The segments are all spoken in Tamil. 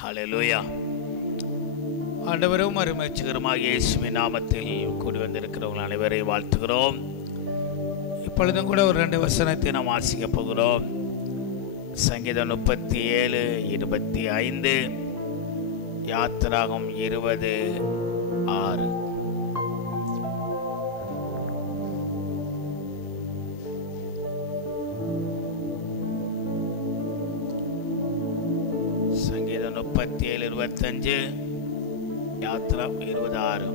ஹல்லேலூயா. ஆண்டவரும் அருமைச்சகரமாக இயேசுவின் நாமத்தில் கூடி வந்திருக்கிறவர்கள் அனைவரையும் வாழ்த்துகிறோம். இப்பொழுதும் கூட ஒரு 2 வசனத்தை நாம் வாசிக்க போகிறோம். சங்கீதம் 37:25, யாத்திராகம் 20:6. சங்கீதம் 37:25, யாத்திராகம் 20:6.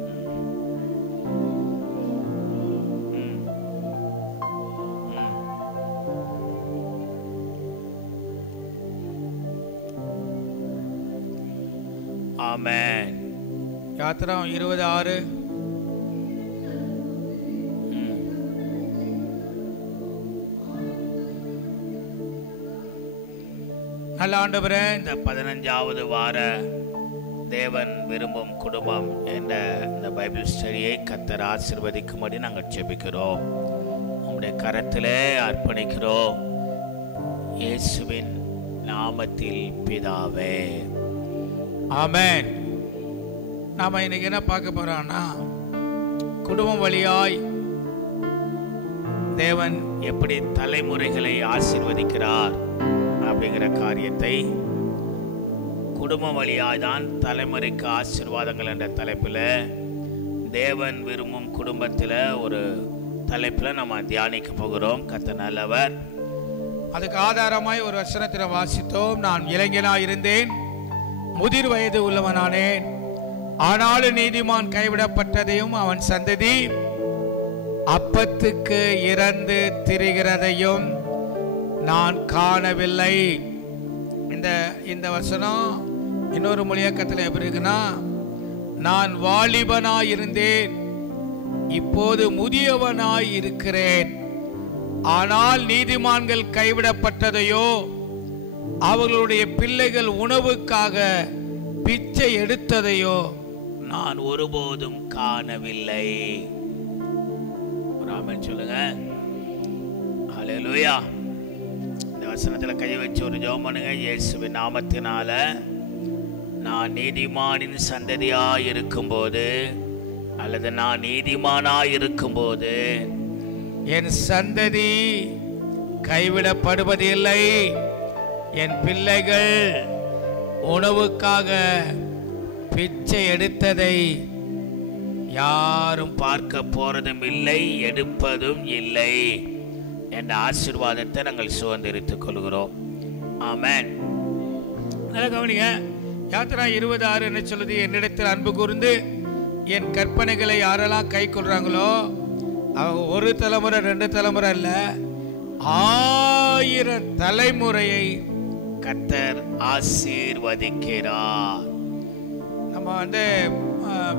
ஆமென். யாத்திராகம் 20:6. நல்ல ஆண்டவரே, இந்த 15வது வார தேவன் விரும்பும் குடும்பம் என்ற இந்த பைபிள் ஸ்டடியை கர்த்தர் ஆசீர்வதிக்கும்படி நாங்கள் ஜெபிக்கிறோம். உம்முடைய கரத்திலே அர்ப்பணிக்கிறோம். இயேசுவின் நாமத்தில் பிதாவே, ஆமென். நாம இன்னைக்கு என்ன பார்க்க போறோம்னா, குடும்பம் வழியாய் தேவன் எப்படி தலைமுறைகளை ஆசீர்வதிக்கிறார் அப்படிங்கிற காரியத்தை, குடும்பம் வழியாய் தான் தலைமுறைக்கு ஆசீர்வாதங்கள் என்ற தலைப்பில், தேவன் விரும்பும் குடும்பத்தில் ஒரு தலைப்பில் நம்ம தியானிக்க போகிறோம். கர்த்தர் நல்லவர். அதுக்கு ஆதாரமாய் ஒரு வசனத்தில் வாசித்தோம். நான் இளைஞனாய் இருந்தேன், முதிர் வயது உள்ளவனானேன், ஆனாலும் நீதிமான் கைவிடப்பட்டதையும் அவன் சந்ததி அப்பத்துக்கு இறந்து திரிகிறதையும் நான் காணவில்லை. இந்த வசனம் இன்னொரு மொழியாக்கத்தில் எப்படி இருக்குன்னா, நான் வாலிபனாய் இருந்தேன், இப்போது முதியவனாய் இருக்கிறேன், ஆனால் நீதிமான்கள் கைவிடப்பட்டதையோ அவர்களுடைய பிள்ளைகள் உணவுக்காக பிச்சை எடுத்ததையோ நான் ஒருபோதும் காணவில்லை. ஆமென் சொல்லுங்க. ஹல்லேலூயா. இந்த வசனத்தில் கை வச்சு ஒரு ஜெபம் பண்ணுங்க. இயேசுவின் நாமத்தினால நான் நீதிமானின் சந்ததியாய் இருக்கும்போது, அல்லது நான் நீதிமானாய் இருக்கும்போது, என் சந்ததி கைவிடப்படுவதில்லை, என் பிள்ளைகள் உணவுக்காக பிச்சை எடுத்ததை யாரும் பார்க்க போறதும் இல்லை, எடுப்பதும் இல்லை என்ற ஆசீர்வாதத்தை நாங்கள் சுதந்திரித்துக் கொள்கிறோம். ஆமென். நல்லா கவனிங்க. யாத்திரா 20:6 என்ன சொல்லுது? என்னிடத்தில் அன்பு கூர்ந்து என் கற்பனைகளை யாரெல்லாம் கை கொள்றாங்களோ அவங்க ஒரு தலைமுறை 2 தலைமுறை இல்ல, 1000 தலைமுறையை கர்த்தர் ஆசீர்வதிக்கிறார். நம்ம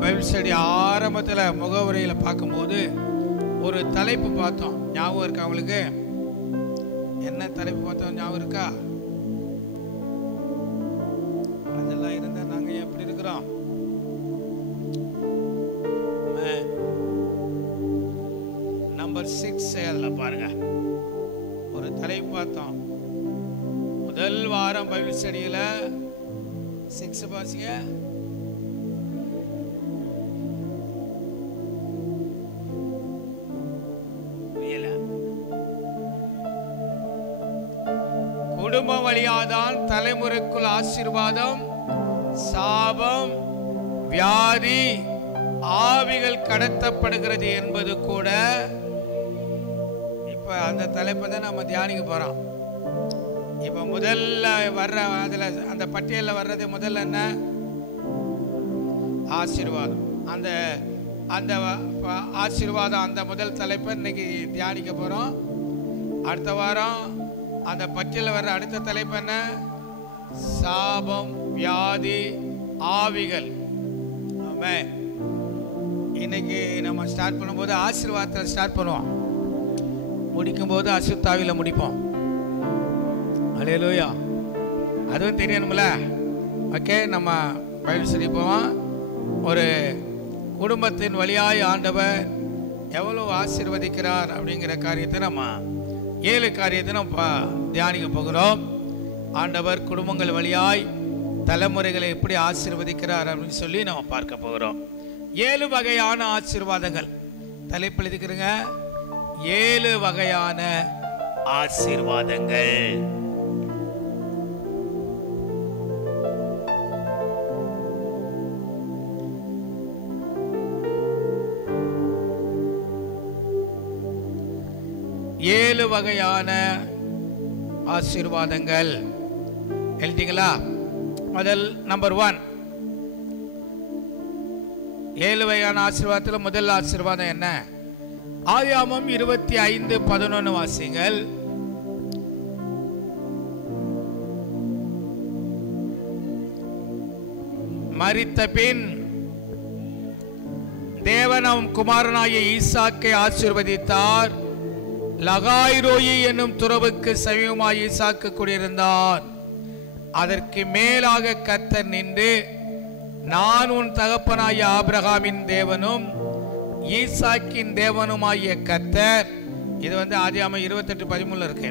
பைபிள் ஸ்டடி ஆரம்பத்தில் முகவுரையில் பார்க்கும்போது ஒரு தலைப்பு பார்த்தோம். ஞாபகம் இருக்கா அவங்களுக்கு? என்ன தலைப்பு பார்த்தோம்? ஞாபகம் இருக்கா? அதெல்லாம் இருந்தால் நாங்கள் எப்படி இருக்கிறோம்? நம்பர் 6 அதில் பாருங்க, ஒரு தலைப்பு பார்த்தோம். முதல் வாரம் பைபிள் ஸ்டடியில் 6 பாசிங்க. குடும்பம் வழியாதான் தலைமுறைக்குள் ஆசீர்வாதம், சாபம், வியாதி, ஆவிகள் கடத்தப்படுகிறது என்பது கூட. இப்ப அந்த தலைப்பை தான் நம்ம தியானிக்க போறோம். இப்ப முதல்ல வர்ற அதுல அந்த பட்டியலில் வர்றது முதல்ல என்ன? ஆசீர்வாதம். அந்த அந்த ஆசீர்வாதம், அந்த முதல் தலைப்பை இன்னைக்கு தியானிக்க போறோம். அடுத்த வாரம் அந்த பட்டியலில் வர்ற அடுத்த தலைப்பு என்ன? சாபம், வியாதி, ஆவிகள். ஆமென். இன்னைக்கு நம்ம ஸ்டார்ட் பண்ணும்போது ஆசீர்வாதத்தில் ஸ்டார்ட் பண்ணுவோம், முடிக்கும் போது அசுத்தாவில முடிப்போம். ஹல்லேலூயா. அதுவும் தெரியணும்ல. ஓகே, நம்ம பைபிள் ஸ்டடி போவோம். ஒரு குடும்பத்தின் வழியாய் ஆண்டவர் எவ்வளவு ஆசீர்வதிக்கிறார் அப்படிங்கிற காரியத்தை நம்ம 7 காரியத்தை நம்ம தியானிக்க போகிறோம். ஆண்டவர் குடும்பங்கள் வழியாய் தலைமுறைகளை எப்படி ஆசீர்வதிக்கிறார் அப்படின்னு சொல்லி நம்ம பார்க்க போகிறோம். 7 வகையான ஆசீர்வாதங்கள். தலைப்பில் இருக்கிறங்க 7 வகையான ஆசீர்வாதங்கள். ஏழு வகையான ஆசீர்வாதங்கள் எழுதிங்களா? முதல் நம்பர் 1, 7 வகையான ஆசீர்வாதத்தில் முதல் ஆசீர்வாதம் என்ன? ஆதியாகமம் 25:11 வாசிங்கள். மரித்த பின் தேவன் குமாரனாகிய ஈசாக்கை ஆசீர்வதித்தார். லகாய்ரோயி என்னும் துறவுக்கு சமீபமாய் ஈசாக்கு குடியிருந்தான். அதற்கு மேலாக கர்த்தர் நின்று, நான் உன் தகப்பனாகிய ஆபிரகாமின் தேவனும் ஈசாக்கின் தேவனுமாகிய கர்த்தர். இது ஆதியாகமம் 28:13 இருக்கு.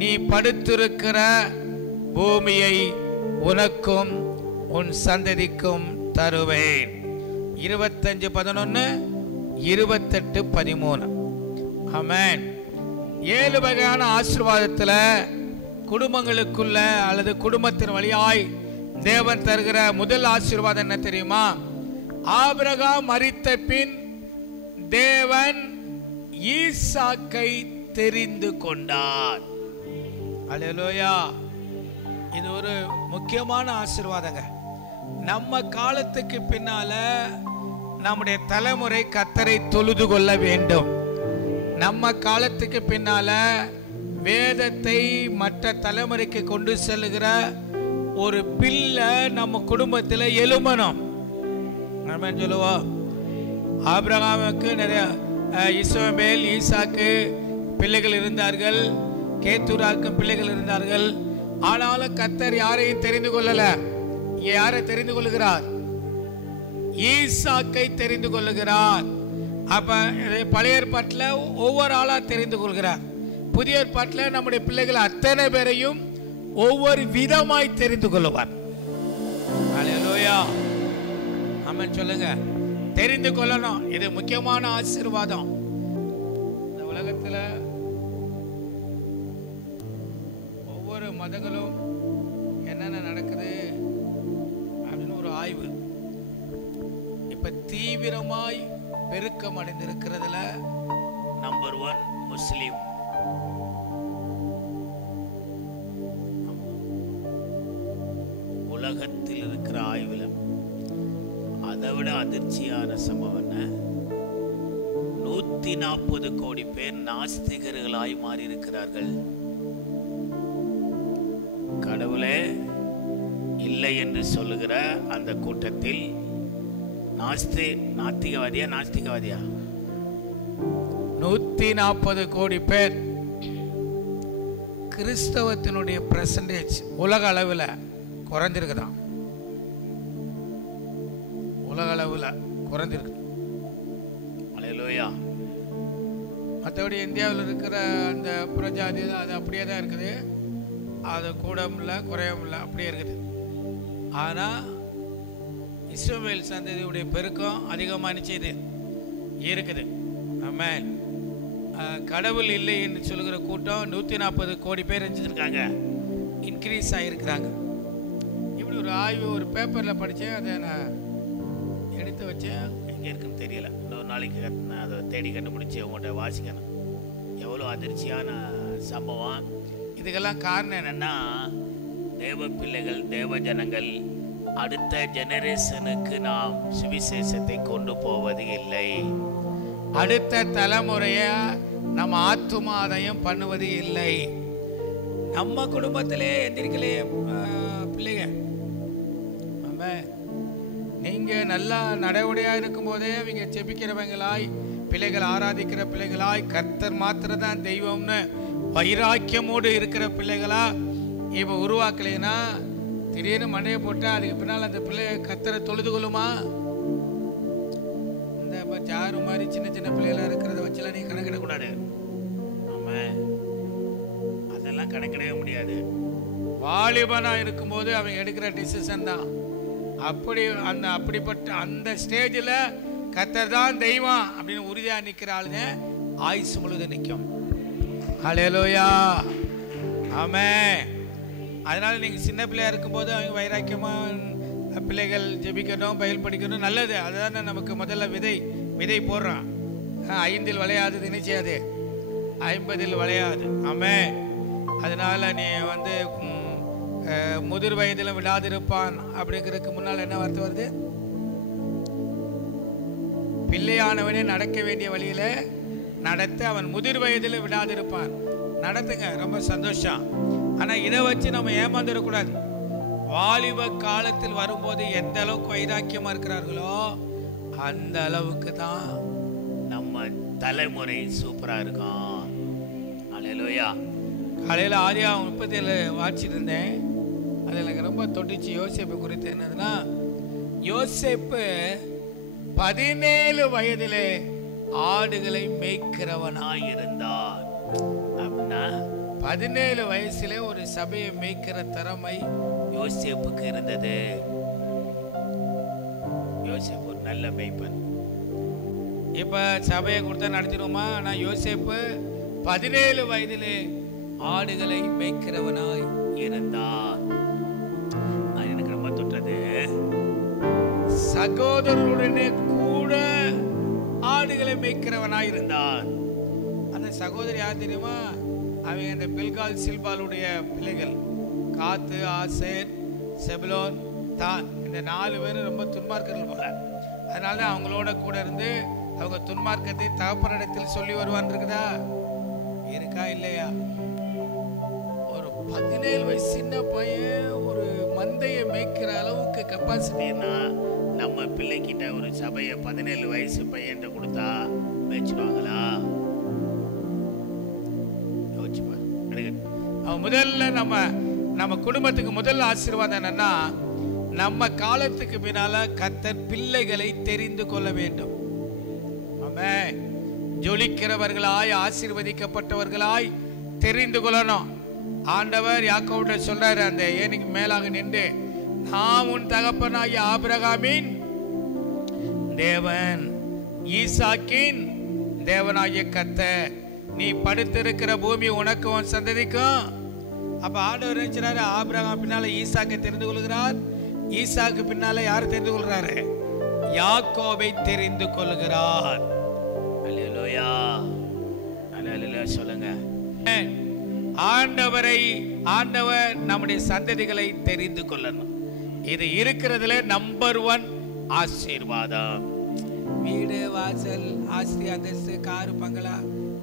நீ படுத்திருக்கிற பூமியை உனக்கும் உன் சந்ததிக்கும் தருவேன். 25:11, 28:13. ஆமென். 7 வகையான ஆசீர்வாதத்தில் குடும்பங்களுக்குள்ள அல்லது குடும்பத்தின் வழியாய் தேவன் தருகிற முதல் ஆசீர்வாதம் என்ன தெரியுமா? ஆபிரகாம் மரித்த பின் தேவன் ஈசாக்கை தெரிந்து கொண்டார். அல்லேலூயா. இது ஒரு முக்கியமான ஆசீர்வாதங்க. நம்ம காலத்துக்கு பின்னால நம்முடைய தலைமுறை கர்த்தரை தொழுது கொள்ள வேண்டும். நம்ம காலத்துக்கு பின்னால வேதத்தை மற்ற தலைமுறைக்கு கொண்டு செல்லுகிற ஒரு பிள்ளை நம்ம குடும்பத்தில் எழுமணும். நம்ம சொல்லுவோம், ஆபிரகாமுக்கு நிறைய இஸ்மவேல் ஈசாக்கு பிள்ளைகள் இருந்தார்கள், கேத்தூராக்கும் பிள்ளைகள் இருந்தார்கள். ஆனாலும் கர்த்தர் யாரையும் தெரிந்து கொள்ளல. யாரை தெரிந்து கொள்ளுகிறார்? ஈசாக்கை தெரிந்து கொள்ளுகிறார். அப்ப பழைய ஏற்பாட்டில் ஒவ்வொரு ஆளா தெரிந்து கொள்கிறார். புதிய ஏற்பாட்டில் நம்முடைய பிள்ளைகள் அத்தனை பேரையும் ஒவ்வொரு விதமாய் தெரிந்து கொள்வார். அல்லேலூயா. ஆமென் சொல்லுங்க. தெரிந்து கொள்ளணும். இது முக்கியமான ஆசீர்வாதம். இந்த உலகத்தில் ஒவ்வொரு மதங்களும் என்னென்ன நடக்குது அப்படின்னு ஒரு ஆய்வு இப்ப தீவிரமாய் பெருக்கம் அடைந்திருக்கிறதுல நம்பர் 1 முஸ்லிம். உலகத்தில் இருக்கிற ஆய்வுல அதை விட அதிர்ச்சியான சம்பவம், 140 கோடி பேர் நாஸ்திகர்களாய் மாறி இருக்கிறார்கள். கடவுளே இல்லை என்று சொல்லுகிற அந்த கூட்டத்தில் நாஸ்திகவாதியா 140 கோடி பேர். கிறிஸ்தவத்தினுடைய பெர்சன்டேஜ் உலக அளவில் குறைஞ்சிருக்குதான். உலக அளவில் குறைஞ்சிருக்கு. அல்லேலூயா. மற்றபடி இந்தியாவில் இருக்கிற அந்த புறஜாதி அது அப்படியே தான் இருக்குது. அது கூடவும் இல்லை குறையவும் இல்லை, அப்படியே இருக்குது. ஆனால் இஸ்ரவேல் சந்ததியுடைய பெருக்கம் அதிகமாக செய்து இருக்குது. ஆமென். கடவுள் இல்லை என்று சொல்லுகிற கூட்டம் 140 கோடி பேர் இருக்காங்க, இன்க்ரீஸ் ஆகியிருக்கிறாங்க. இப்படி ஒரு ஆய்வு ஒரு பேப்பரில் படித்தேன். அதை நான் எடுத்து வச்சேன். எங்கே இருக்குன்னு தெரியல. இன்னொரு நாளைக்கு நான் அதை தேடி கண்டுபிடிச்சி உங்கள்கிட்ட வாசிக்கணும். எவ்வளோ அதிர்ச்சியான சம்பவம். இதுக்கெல்லாம் காரணம் என்னன்னா, தேவ பிள்ளைகள் தேவ ஜனங்கள் அடுத்த ஜெனரேஷனுக்கு நாம் சுவிசேஷத்தை கொண்டு போவது இல்லை. அடுத்த தலைமுறைய நம்ம ஆத்துமாதயம் பண்ணுவது இல்லை. நம்ம குடும்பத்திலே எந்திரிக்கலே பிள்ளைங்க. நீங்க நல்லா நடவடிக்கையா இருக்கும் போதே அவங்க செபிக்கிறவங்களாய், பிள்ளைகள் ஆராதிக்கிற பிள்ளைகளாய், கர்த்தர் மாத்திரம் தான் தெய்வம்னு வைராக்கியமோடு இருக்கிற பிள்ளைகளா இப்ப உருவாக்கலைன்னா திடீர்னு மண்டையை போட்டா அதுக்கு பின்னால் அந்த பிள்ளை கர்த்தரை தொழுது கொள்ளுமா? இந்த ஜாரு மாதிரி சின்ன சின்ன பிள்ளைகளா இருக்கிறத வச்சுலாம் நீ கணக்கிடக்கூடாது. ஆமா, அதெல்லாம் கணக்கிடவே முடியாது. வாலிபனா இருக்கும்போது அவங்க எடுக்கிற டிசிஷன் தான். அப்படிப்பட்ட அந்த ஸ்டேஜில் கர்த்தர் தான் தெய்வம் அப்படின்னு உறுதியாக நிற்கிற ஆளுங்க ஆயுசு முழுவதும் நிற்கும். ஹல்லேலூயா, ஆமென். அதனால நீங்கள் சின்ன பிள்ளையா இருக்கும்போது அவங்க வைராக்கியமாக பிள்ளைகள் ஜெபிக்கணும், பைபிள் படிக்கணும், நல்லது. அதுதானே நமக்கு முதல்ல விதை போடுறான். 5 விளையாதது நிச்சயாது, 50 விளையாது. ஆமென். அதனால நீ வந்து முதிர் வயதில் விடாதிருப்பான் அப்படிங்கிறதுக்கு முன்னால் என்ன வார்த்தை வருது? பிள்ளையானவனே நடக்க வேண்டிய வழியில நடத்த அவன் முதிர் வயதில் விடாதிருப்பான். நடத்துங்க, ரொம்ப சந்தோஷம். ஆனா இதை வச்சு நம்ம ஏமாந்துடக்கூடாது. வாலிப காலத்தில் வரும்போது எந்த அளவுக்கு வைராக்கியமா இருக்கிறார்களோ அந்த அளவுக்கு தான் நம்ம தலைமுறை சூப்பரா இருக்கும். அல்லேலூயா. காலையில் ஆதியா 37 வாசிட்டு இருந்தேன். அது எனக்கு ரொம்ப தொட்டுச்சு. யோசேப்பு குறித்து என்னதுன்னா, யோசேப்பு 17 வயதிலே ஆடுகளை மேய்க்கிறவனாய் இருந்தார். அப்படின்னா 17 வயசுல ஒரு சபையை மேய்க்கிற திறமை யோசேப்புக்கு இருந்தது. யோசேப்பு ஒரு நல்ல மேய்ப்பன். இப்ப சபையை கொடுத்தா நடத்திடுவோமா? ஆனா யோசேப்பு 17 வயதிலே ஆடுகளை மேய்க்கிறவனாய் இருந்தார். எனக்கு ரொம்ப தொட்டது. சகோதரருடனே கூட ஆடுகளை மேய்க்கிறவனாய் இருந்தார். அந்த சகோதரி யார் தெரியுமா? அவங்க இந்த பில்கால் சில்பாலுடைய பிள்ளைகள். காத்து, ஆசேர், செபுலோன், தான். இந்த 4 பேரும் ரொம்ப துன்மார்க்கர்கள் போல. அதனால அவங்களோட கூட இருந்து அவங்க துன்மார்க்கத்தை தகப்பனிடத்தில் சொல்லி வருவான். இருக்குதா? இருக்கா இல்லையா? ஒரு 17 வயசு சின்ன பையன் ஒரு மந்தையை மேய்க்கிற அளவுக்கு கெப்பாசிட்டின்னா நம்ம பிள்ளைகிட்ட ஒரு சபையை 17 வயசு பையன் கொடுத்தா மேய்ச்சிடுவாங்களா? யோசிச்சுப்பாரு. அவன் முதல்ல நம்ம குடும்பத்துக்கு முதல் ஆசீர்வாதம் என்னன்னா, நம்ம காலத்துக்கு பின்னால கர்த்தர் பிள்ளைகளை தெரிந்து கொள்ள வேண்டும். ஆமென். ஜொலிக்கிறவர்களாய் ஆசீர்வதிக்கப்பட்டவர்களாய் தெரிந்து கொள்ளணும். ஆண்டவர் யாக்கோபுட்ட சொல்றாரு, அந்த ஏனிக்கு மேலாக நின்று, நான் உன் தகப்பனாகிய ஆபிரகாமின் தேவன், ஈசாக்கின் தேவனாகிய கர்த்தர், நீ படுத்திருக்கிற பூமி உனக்கு உன் சந்ததிக்கும். அப்ப ஆண்டவர் நினைச்சாரு, ஆபிரகாம் பின்னால ஈசாக்கை தெரிந்து கொள்கிறார், ஈசாக்கு பின்னால யார் தெரிந்து கொள்றாரு? யாக்கோபை தெரிந்து கொள்கிறார். அல்லேலூயா, அல்லேலூயா சொல்லுங்க. ஆண்டவர் நம்முடைய சந்ததிகளை தெரிந்து கொள்ளணும். இது இருக்கிறதுல நம்பர் 1 ஆசீர்வாதம். வீடு, வாசல், ஆஸ்தி, அந்தஸ்து, காரு, பங்களா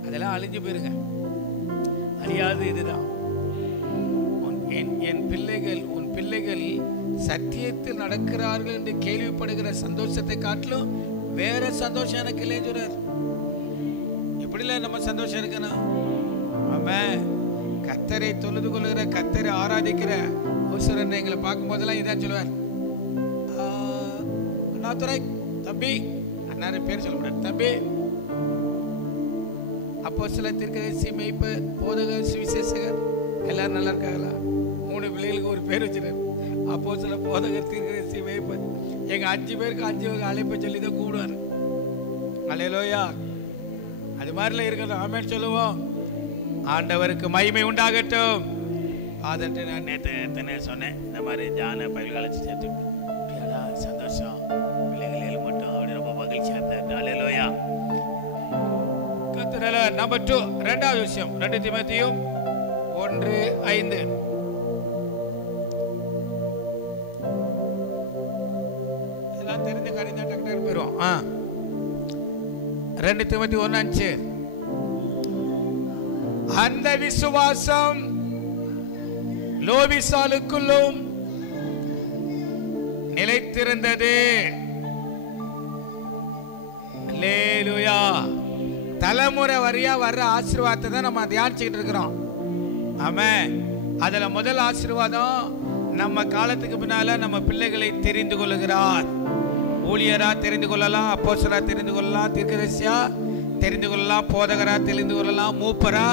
அதெல்லாம் அழிஞ்சு போயிருங்க. அழியாது. இதுதான் என் பிள்ளைகள், உன் பிள்ளைகள் சத்தியத்தில் நடக்கிறார்கள் என்று கேள்விப்படுகிற சந்தோஷத்தை காட்டிலும் வேற சந்தோஷம் எனக்கு இல்லைன்னு சொல்றார். எப்படில நம்ம சந்தோஷம் இருக்கணும்? ஆமென். கர்த்தரை தொழுது கொள்ளுகிற, கர்த்தரை ஆராதிக்கிற ஒருத்தர் எங்களை பார்க்கும் போதெல்லாம் இதான் சொல்லுவார், அண்ணாதுரை தம்பி, அண்ணாரு பேர் சொல்லக்கூடாது, தம்பி, அப்போஸ்தலர், தீர்க்கதரிசி, மேய்ப்பர், போதகர், சுவிசேஷகர், எல்லாரும் நல்லா இருக்காங்களா? 3 பிள்ளைகளுக்கு ஒரு பேர் வச்சிருக்காரு. அப்போஸ்தலர், போதகர், தீர்க்கதரிசி, மேய்ப்பர். எங்க 5 பேருக்கு 5 அழைப்பை சொல்லி தான் கூடுவார். அல்லேலூயா. அது மாதிரில இருக்கணும். ஆமென் சொல்லுவோம். ஆண்டவருக்கு மகிமை உண்டாகட்டும். அதற்கு நான் நேற்று சொன்னேன், இந்த மாதிரி ஜான பயில்கள் அழைச்சி சேர்த்து சந்தோஷம், பிள்ளைகள் ஏழு மட்டும் அப்படி ரொம்ப மகிழ்ச்சியா இருந்தார். அல்லேலூயா. கர்த்தரால நம்பர் 2, 2வது விஷயம், 2 தீமோத்தேயு 1:5. இதெல்லாம் தெரிந்த காரியம் தான், டக்குனு போயிடும். 2 தீமோத்தேயு 1:5. அந்த விசுவாசம் லோவிசாலுக்குள்ளும் நிலைத்திருந்தது. அல்லேலூயா. தலைமுறை வரியா வர்ற ஆசீர்வாதத்தை தான் நம்ம தியானிச்சுக்கிட்டு இருக்கிறோம். ஆமென். அதுல முதல் ஆசீர்வாதம், நம்ம காலத்துக்கு பின்னால நம்ம பிள்ளைகளை தெரிந்து கொள்ளுகிறார். ஊழியரா தெரிந்து கொள்ளலாம், அப்போஸ்தலரா தெரிந்து கொள்ளலாம், தீர்க்கதரிசியா தெரிந்து கொள்ளலாம், போதகரா தெரிந்து கொள்ளலாம், மூப்பரா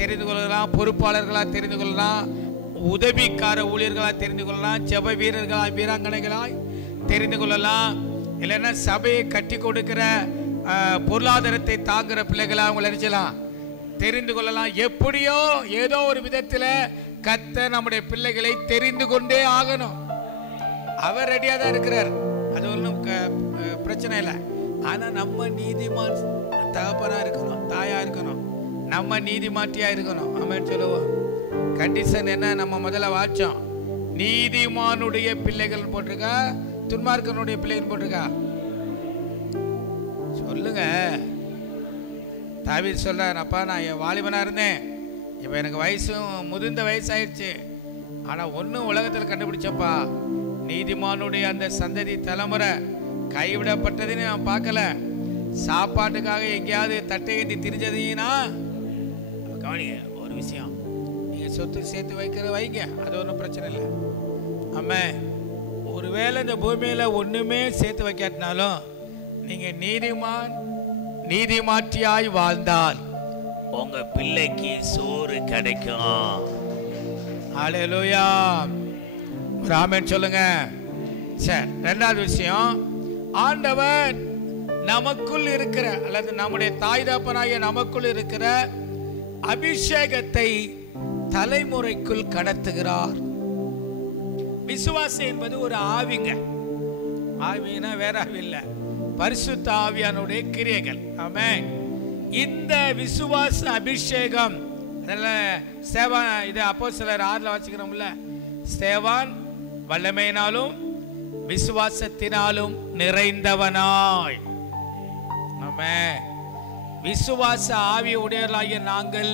தெரிந்து கொள்ளலாம், பொறுப்பாளர்களா தெரிந்து கொள்ளலாம், உதவிக்கார ஊழியர்களாய் தெரிந்து கொள்ளலாம், ஜெப வீரர்களாய் வீராங்கனைகளாய் தெரிந்து கொள்ளலாம், இல்லைன்னா சபையை கட்டி கொடுக்கிற பொருளாதாரத்தை தாங்குற பிள்ளைகளை அவங்க நினைச்சலாம் தெரிந்து கொள்ளலாம். எப்படியோ ஏதோ ஒரு விதத்தில் கர்த்தர் நம்முடைய பிள்ளைகளை தெரிந்து கொண்டே ஆகணும். அவர் ரெடியாக தான் இருக்கிறார், அது ஒன்றும் பிரச்சனை இல்லை. ஆனால் நம்ம நீதிமான் தகப்பனா இருக்கணும், தாயா இருக்கணும், நம்ம நீதிமாட்டியா இருக்கணும். ஆமென் சொல்லுவோம். கண்டிஷன் என்ன? நம்ம முதல்ல வாச்சோம், நீதிமானுடைய பிள்ளைகள் போட்டிருக்கா, துன்மார்க்கனுடைய பிள்ளைகள் போட்டிருக்கா? சொல்லுங்க. தாவீது சொல்றார், அப்பா நான் என் வாலிபனா இருந்தேன், இப்போ எனக்கு வயசும் முதிர்ந்த வயசாயிடுச்சு, ஆனால் ஒன்றும் உலகத்தில் கண்டுபிடிச்சப்பா, நீதிமானுடைய அந்த சந்ததி தலைமுறை கைவிடப்பட்டதுன்னு நான் பார்க்கல. சாப்பாட்டுக்காக எங்கேயாவது தட்டை கட்டி திரிஞ்சதுன்னா கவனிங்க. ஒரு விஷயம், நீங்கள் சொத்து சேர்த்து வைக்கிற வைங்க, அது ஒன்றும் பிரச்சனை இல்லை. ஆமா, ஒருவேளை இந்த பூமியில் ஒன்றுமே சேர்த்து வைக்காட்டினாலும் நீங்கள் நீதிமாட்டியாய் வாழ்ந்தால் உங்க பிள்ளைக்கு சோறு கிடைக்கும். ஹல்லேலூயா. ஆமென் சொல்லுங்க. சரி, ரெண்டாவது விஷயம், ஆண்டவர் நமக்குள் இருக்கிற அல்லது நம்முடைய தாய் தகப்பனாகிய நமக்குள் இருக்கிற அபிஷேகத்தை தலைமுறைக்குள் கடத்துகிறார். விசுவாசம் என்பது ஒரு ஆவிங்க. ஆவினா வேற ஆவி இல்லை, பரிசுத்த ஆவியானுடைய கிரியைகள். ஆமென். இந்த விசுவாச அபிஷேகம், ஸ்தேவான், இது அப்போஸ்தலர் 6 வாசிக்கிறோம்ல, ஸ்தேவான் வல்லமையினாலும் விசுவாசத்தினாலும் நிறைந்தவனாய். ஆமென். விசுவாச ஆவி உடையவர்களாகிய நாங்கள்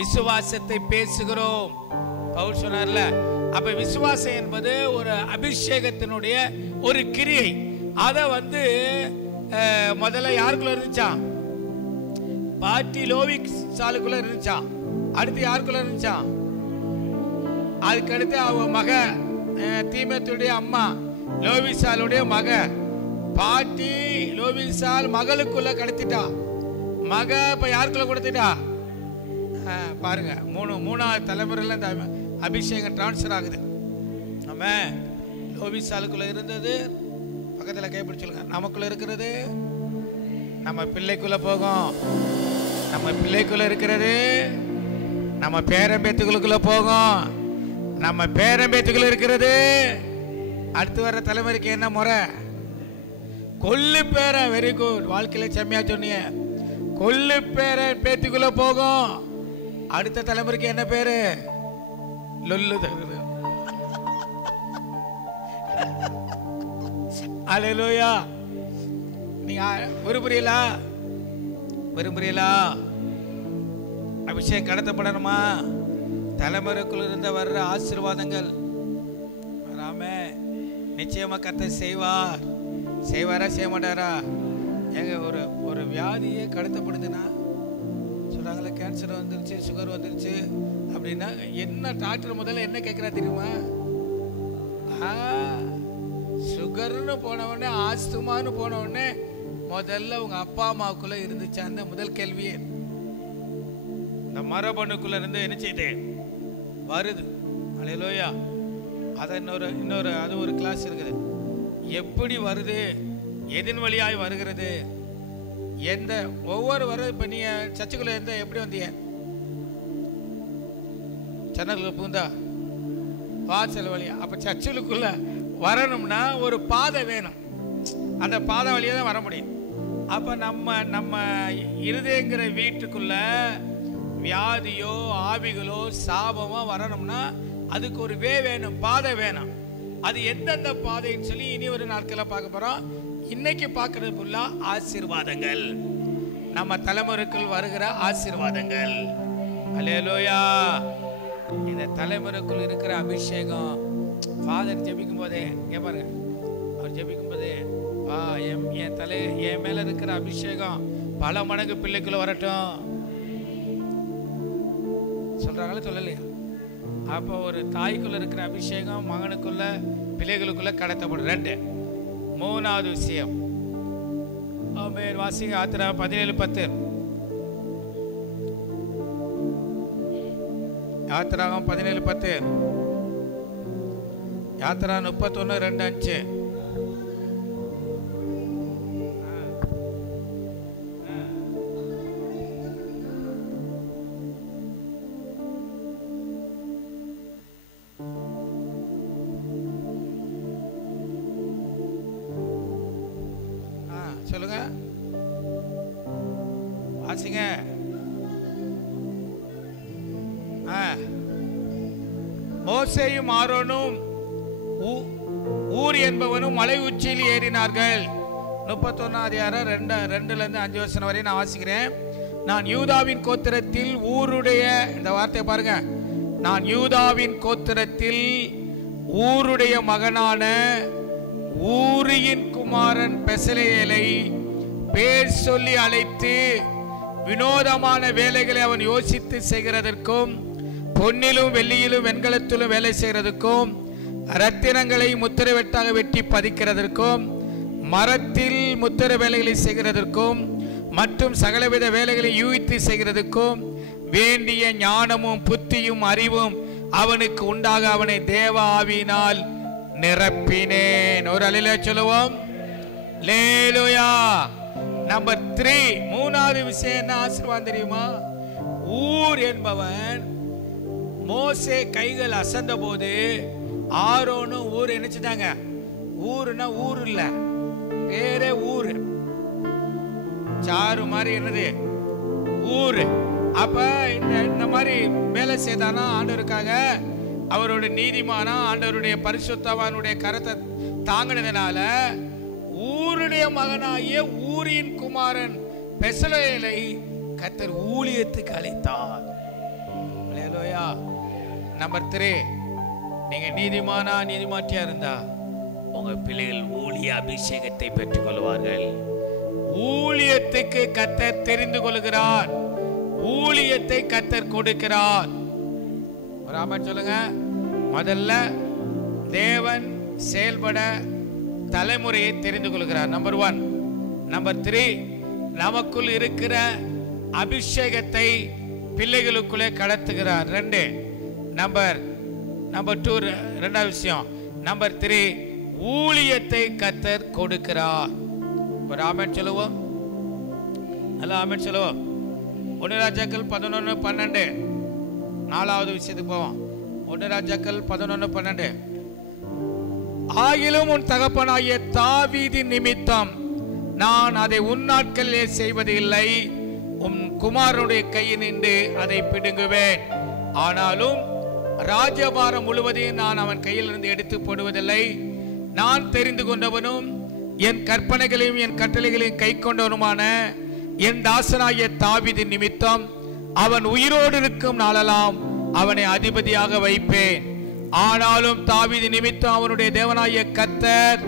விசுவாசத்தை பேசுகிறோம் பவுல் சொன்னார்ல. அப்ப விசுவாசம் என்பது ஒரு அபிஷேகத்தினுடைய ஒரு கிரியை. அதை முதல்ல யாருக்குள்ள இருந்துச்சா? பாட்டி லோவிக் சாலுக்குள்ள இருந்துச்சா? அடுத்து யாருக்குள்ள இருந்துச்சா? அதுக்கடுத்து அவ மக தீமேத்துடைய அம்மா லோவிசாலுடைய மக பாட்டி லோவிசால் மகளுக்குள்ள கடத்திட்டா. மக இப்ப யாருக்குள்ள கொடுத்துட்டா? பாருங்க, மூணாவது தலைமுறையில் இந்த அபிஷேகம் டிரான்ஸ்ஃபர் ஆகுது. ஆமா, லோவிசாலுக்குள்ள இருந்தது பக்கத்தில் கைப்பிடிச்சுங்க, நமக்குள்ள இருக்கிறது நம்ம பிள்ளைக்குள்ள போகும், நம்ம பிள்ளைக்குள்ள இருக்கிறது நம்ம பேரம்பேத்துக்குள்ள போகும், நம்ம பேரம்பேத்துக்குள்ள இருக்கிறது அடுத்து வர்ற தலைமுறைக்கு. என்ன முறை? கொல்லு பேர. வெரி குட், வாழ்க்கையில செம்மையா சொன்னீங்க. கொல்லு பேர பேத்துக்குள்ள போகும், அடுத்த தலைமுறைக்கு என்ன பேரு? லொல்லு. அல்லேலூயா. நீங்க விரும்புறீங்களா? அபிஷேகம் கடத்தப்படணுமா? தலைமுறைக்குள்ள இருந்து வர்ற ஆசீர்வாதங்கள் வராமே நிச்சயமா கர்த்தர் செய்வார். செய்வாரா செய்ய மாட்டாரா? எங்க ஒரு வியாதியே கடத்தப்படுதுன்னா சொல்றாங்களே, கேன்சர் வந்துருச்சு, சுகர் வந்துருச்சு அப்படின்னா என்ன டாக்டர் முதல்ல என்ன கேட்கிறா தெரியுமா? சுகர்னு போன உடனே, ஆஸ்துமான்னு போன உடனே முதல்ல உங்க அப்பா அம்மாவுக்குள்ள இருந்துச்சு அந்த முதல் கேள்வியே. இந்த மரபணுக்குள்ள இருந்து என்ன செய்யுது? வருது. அல்லேலூயா. அது இன்னொரு அது ஒரு கிளாஸ் இருக்குது. எப்படி வருது, எதன் வழியாய் வருகிறது, எந்த ஒவ்வொரு இப்ப நீங்க சர்ச்சுக்குள்ள எப்படி வந்தீங்க? சென்னைக்குள்ள பூந்தா வாசல் வழியா. அப்ப சர்ச்சுக்குள்ள வரணும்னா ஒரு பாதை வேணும், அந்த பாதை வழியா தான் வர முடியும். அப்ப நம்ம இருதயங்கிற வீட்டுக்குள்ள வியாதியோ ஆவிகளோ சாபமோ வரணும்னா அதுக்கு ஒரு வேணும், பாதை வேணும். அது எந்தெந்த பாதைன்னு சொல்லி இனி ஒரு நாட்கள பார்க்க போறோம். இன்னைக்கு பார்க்கறது ஃபுல்லா ஆசீர்வாதங்கள், நம்ம தலைமுறைக்குள் வருகிற ஆசீர்வாதங்கள். அல்லேலூயா. இந்த தலைமுறைக்குள் இருக்கிற அபிஷேகம். ஃபாதர் ஜெபிக்கும் போதே பாருங்க, அவர் ஜெபிக்கும் போதே என் மேல இருக்கிற அபிஷேகம் பல மடங்கு பிள்ளைக்குள்ள வரட்டும் சொல்றாங்களே, சொல்லலையா? அப்போ ஒரு தாய்க்குள்ள இருக்கிற அபிஷேகம் மகனுக்குள்ள பிள்ளைகளுக்குள்ள கடத்தப்படும். 2. மூணாவது விஷயம், வாசிங்க ஆத்திரா 17:10. யாத்திராகம் 17:10. யாத்திரா 31:2-5. சொல்லுங்க, வாசிங்க. மோசேயும் ஆரோனும் ஊர் என்பவனும் மலை உச்சியில் ஏறினார்கள். 31:2-5 வரை நான் வாசிக்கிறேன். நான் யூதாவின் கோத்திரத்தில் ஊருடைய, இந்த வார்த்தையை பாருங்க, நான் யூதாவின் கோத்திரத்தில் ஊருடைய மகனான ஊரியின் குமாரன் பெசலேலை பேர் சொல்லி அழைத்து வினோதமான வேலைகளை அவன் யோசித்து செய்கிறதற்கும், பொன்னிலும் வெள்ளியிலும் வெண்கலத்திலும் வேலை செய்கிறதுக்கும், ரத்தினங்களை முத்திரை வெட்டாக வெட்டி பதிக்கிறதற்கும், மரத்தில் முத்திரை வேலைகளை செய்கிறதற்கும் மற்றும் சகலவித வேலைகளை யூகித்து செய்கிறதுக்கும் வேண்டிய ஞானமும் புத்தியும் அறிவும் அவனுக்கு உண்டாக அவனை தேவ ஆவியினால் நிரப்பினேன். ஒரு அல்லேலூயா சொல்லுவோம். அல்லேலூயா. நம்பர் 3, மூணாவது விஷயம் என்ன ஆசீர்வாதம் தெரியுமா? ஊர் என்பவன் மோசே கைகள் அசந்த போது ஆரோனும் ஊர் நினைச்சிட்டாங்க. ஊருன்னா ஊர் இல்ல, வேற ஊரு, சாரு மாதிரி என்னது ஊரு. அப்ப இந்த மாதிரி வேலை செய்தானா ஆண்டவருக்காக, அவரோட நீதிமானா ஆண்டவருடைய பரிசுத்தவானுடைய கரத்தை தாங்கினதுனால ஊருடைய மகனாகிய ஊரின் குமாரன் பெசலேலை கர்த்தர் ஊழியத்துக்கு அழைத்தார். அல்லேலூயா. நம்பர் 3, நீங்க நீதிமானா நீதிமாட்டியா இருந்தா உங்க பிள்ளைகள் ஊழிய அபிஷேகத்தை பெற்றுக் கொள்வார்கள். ஊழியத்துக்கு கர்த்தர் தெரிந்து கொள்கிறார், ஊழியத்தை கர்த்தர் கொடுக்கிறார். ஒரு ஆமென் சொல்லுங்க. முதல்ல தேவன் செயல்பட தலைமுறையை தெரிந்து கொள்கிறார். நம்பர் 1. நம்பர் 3, நமக்குள் இருக்கிற அபிஷேகத்தை பிள்ளைகளுக்குள்ளே கடத்துகிறார். 2. நம்பர் 2, ரெண்டாவது விஷயம். நம்பர் 3, ஊழியத்தை கர்த்தர் கொடுக்கிறார். ஒரு ஆமென் சொல்லுவோம். நல்ல ஆமென் சொல்லுவோம். 1 ராஜாக்கள் 11:12. நாலாவது விஷயத்துக்கு போவோம். 1 ராஜாக்கள் 11:12. ஆகிலும் உன் தகப்பனாகிய தாவீதின் நிமித்தம் நான் அதை உன் நாட்களிலே செய்வது இல்லை, உன் குமாரனுடைய கையினின்று அதை பிடுங்குவேன். ஆனாலும் ராஜபாரம் முழுவதையும் நான் அவன் கையிலிருந்து எடுத்து போடுவதில்லை. நான் தெரிந்து கொண்டவனும் என் கற்பனைகளையும் என் கட்டளைகளையும் கை கொண்டவனுமான என் தாசனாகிய தாவீதின் நிமித்தம் அவன் உயிரோடு இருக்கும் நாளெல்லாம் அவனை அதிபதியாக வைப்பேன். ஆனாலும் தாவீது நிமித்தம் அவனுடைய தேவனாகிய கர்த்தர்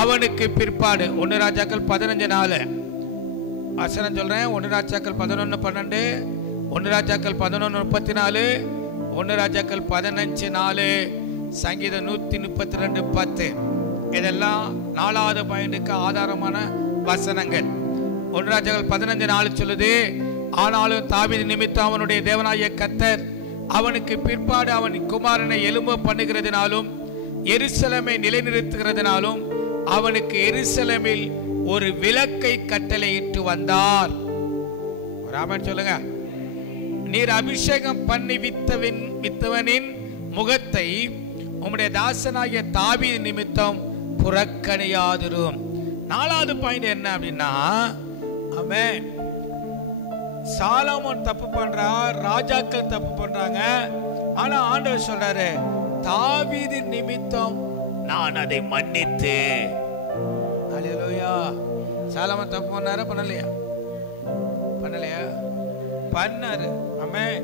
அவனுக்கு பிற்பாடு 1 ராஜாக்கள் 15:4 வசனம் சொல்றேன். 1 ராஜாக்கள் 11:12, 1 ராஜாக்கள் 11:34, 1 ராஜாக்கள் 15:4, சங்கீதம் 132:10. இதெல்லாம் 4வது பாயிண்ட்டுக்கு ஆதாரமான வசனங்கள். 1 ராஜாக்கள் 15:4 சொல்லுது, ஆனாலும் தாவீது நிமித்தம் அவனுடைய தேவனாகிய கர்த்தர் அவனுக்கு பிற்பாடு அவன் குமாரனை எலும்ப பண்ணுகிறதுனாலும் எருசலேமை நிலைநிறுத்துகிறதுனாலும் அவனுக்கு எருசலேமில் ஒரு விளக்கை கட்டளையிட்டு வந்தார். ராமன் சொல்லுங்க. நீர் அபிஷேகம் பண்ணி வித்தவனின் முகத்தை உம்முடைய தாசனாகிய தாவீது நிமித்தம் புறக்கணியாதிரும். 4வது பாயிண்ட் என்ன அப்படின்னா, ஆமென், சாலமோன் தப்பு பண்றார், ராஜாக்கள் தப்பு பண்றாங்க. ஆனா ஆண்டவர் சொல்றாரு, தாவீது நிமித்தம் நான் அதை மன்னித்து. அல்லேலூயா. சாலமோன் தப்பு பண்ணாரா பண்ணலையா? பண்ணலையா? பண்ணாரு. ஆமென்.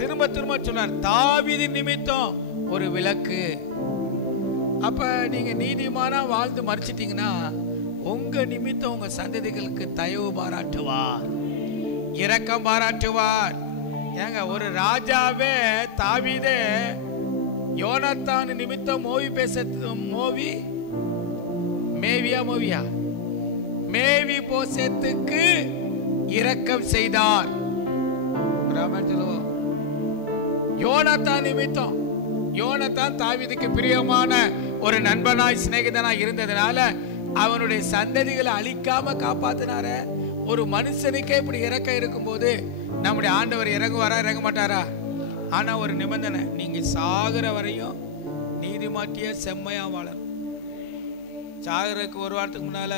திரும்ப திரும்ப சொன்னார், தாவீது நிமித்தம் ஒரு விளக்கு. அப்ப நீங்க நீதிமானா வாழ்ந்து மறிச்சிட்டீங்கன்னா உங்க நிமித்தம் உங்க சந்ததிகளுக்கு தயவு பாராட்டுவார், இரக்கம் பாராட்டுவார். ஏங்க, ஒரு ராஜாவே தாவீதே யோனத்தான் நிமித்தம் மேவி போசேத்துக்கு இரக்கம் செய்தார். யோனத்தான் நிமித்தம் யோனத்தான் தாவீதுக்கு பிரியமான ஒரு நண்பனாய் சிநேகிதனாய் இருந்ததுனால அவனுடைய சந்ததிகளை அழிக்காம காப்பாத்தினாரு. ஒரு மனுஷனுக்கே இப்படி இறக்கம் இருக்கும்போது நம்முடைய ஆண்டவர் இறங்குவாரா இறங்க மாட்டாரா? ஆனா ஒரு நிபந்தனை, நீங்க சாகுற வரையும் நீதிமாட்டிய செம்மையா வாழணும். சாகுறதுக்கு ஒரு வாரத்துக்கு முன்னால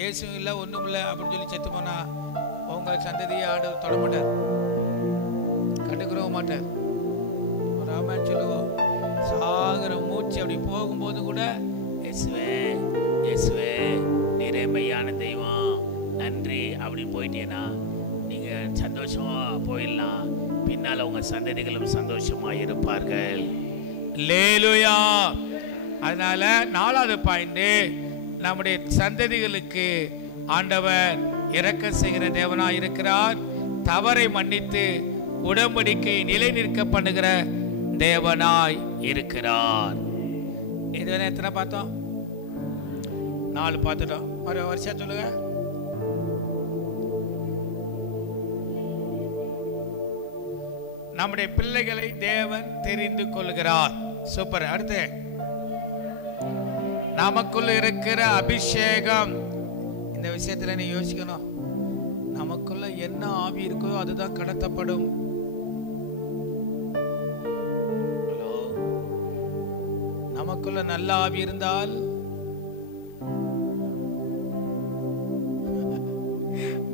இயேசுவும் இல்லை ஒண்ணும் இல்லை அப்படின்னு சொல்லி செத்து போனா உங்க சந்ததியை ஆண்டவர் தொட மாட்டார், கண்டுக்கிறவும் மாட்டார். ஒரு ஆமான்னு சொல்லுவோம். சாகுற மூச்சு அப்படி போகும்போது கூட இயேசுவே இயேசுவே நீரே மெய்யான தெய்வம் நன்றி அப்படின்னு போயிட்டேன்னா நீங்க சந்தோஷமா போயிடலாம். பின்னால உங்க சந்ததிகளும் சந்தோஷமா இருப்பார்கள். அல்லேலூயா. அதனால 4வது பாயிண்ட், நம்முடைய சந்ததிகளுக்கு ஆண்டவர் இரக்கம் செய்கிற தேவனாய் இருக்கிறார். தவறை மன்னித்து உடன்படிக்கை நிலை நிற்க பண்ணுகிற தேவனாய் இருக்கிறார். இதுவரை எத்தனை பார்த்தோம்? 4 பார்த்துட்டோம். ஒரு வருஷம் சொல்லுங்க. நம்முடைய பிள்ளைகளை தேவன் தெரிந்து கொள்கிறார். சூப்பர். அடுத்து, நமக்குள்ள இருக்கிற அபிஷேகம். இந்த விஷயத்துல நீ யோசிக்கணும். நமக்குள்ள என்ன ஆவி இருக்கோ அதுதான் கடத்தப்படும். நமக்குள்ள நல்ல ஆவி இருந்தால்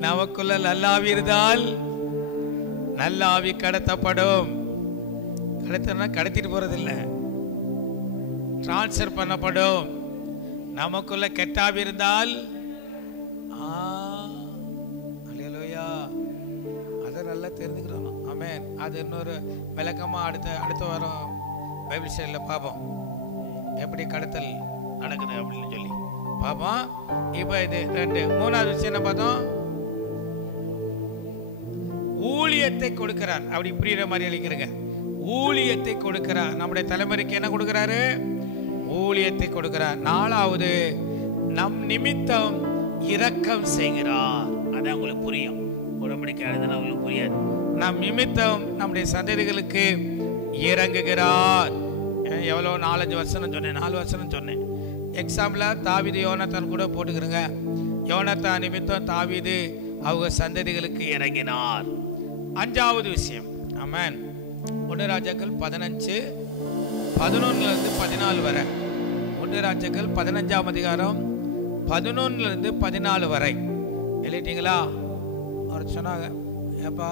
நமக்குள்ள நல்ல ஆவி இருந்தால் நல்ல ஆவி கடத்தப்படும். கடத்திட்டு போறதில்ல, டிரான்ஸ்ஃபர் பண்ணப்படும். நமக்குள்ள கெட்ட ஆவி இருந்தால் அதை நல்லா தெரிஞ்சுக்கிறோம். ஆமென். அது இன்னொரு விளக்கமா அடுத்த வாரம் பைபிள் ஸ்டடியில் பார்ப்போம், எப்படி கடத்தல் நடக்குது அப்படின்னு சொல்லி பார்ப்போம். இப்போ இது 2. 3வது விஷயம் என்ன பார்த்தோம்? ஊழியத்தை கொடுக்கிறார். அப்படி புரியுற மாதிரி எழுதிக்கிறங்க. ஊழியத்தை கொடுக்கிறார். நம்முடைய தலைமுறைக்கு என்ன கொடுக்கிறாரு? ஊழியத்தை கொடுக்கிறார். 4வது, நம் நிமித்தம் இரக்கம் செய்கிறார். அதான் உங்களுக்கு புரியும். உடம்படிக்கை எழுதுனா உங்களுக்கு புரியாது. நம் நிமித்தம் நம்முடைய சந்ததிகளுக்கு இறங்குகிறார். எவ்வளோ 4-5 வசனம் சொன்னேன், 4 வசனம் சொன்னேன். எக்ஸாம்பிளா தாவீது யோனத்தான் கூட போட்டுக்கிறங்க. யோனத்தான் நிமித்தம் தாவீது அவங்க சந்ததிகளுக்கு இறங்கினார். 5வது விஷயம், ஆமென். 1 ராஜாக்கள் 15:11-14 வரை. 1 ராஜாக்கள் 15ஆம் அதிகாரம் 11-14 வரை எழுதிட்டீங்களா? அவர் சொன்னாங்க, ஏப்பா